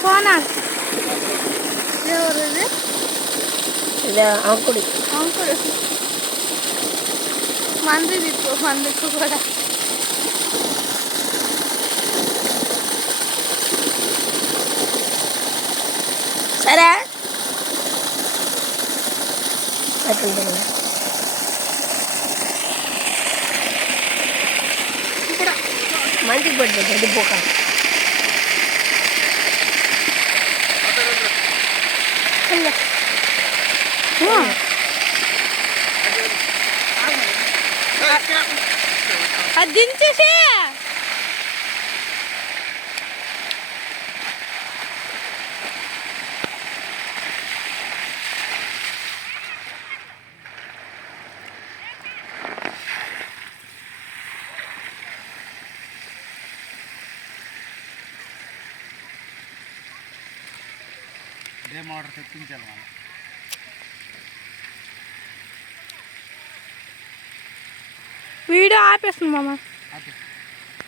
Phone ఎవరిది? అంకుడి అంకుడు మంది దిక్కు మందికు కూడా సరే మంచిగా పడుతుంది అది పోక అది దించేసి ఇదే మోటార్ తెప్పించాలి మనం. వీడియో ఆపేస్తుంది మామ. ఓకే.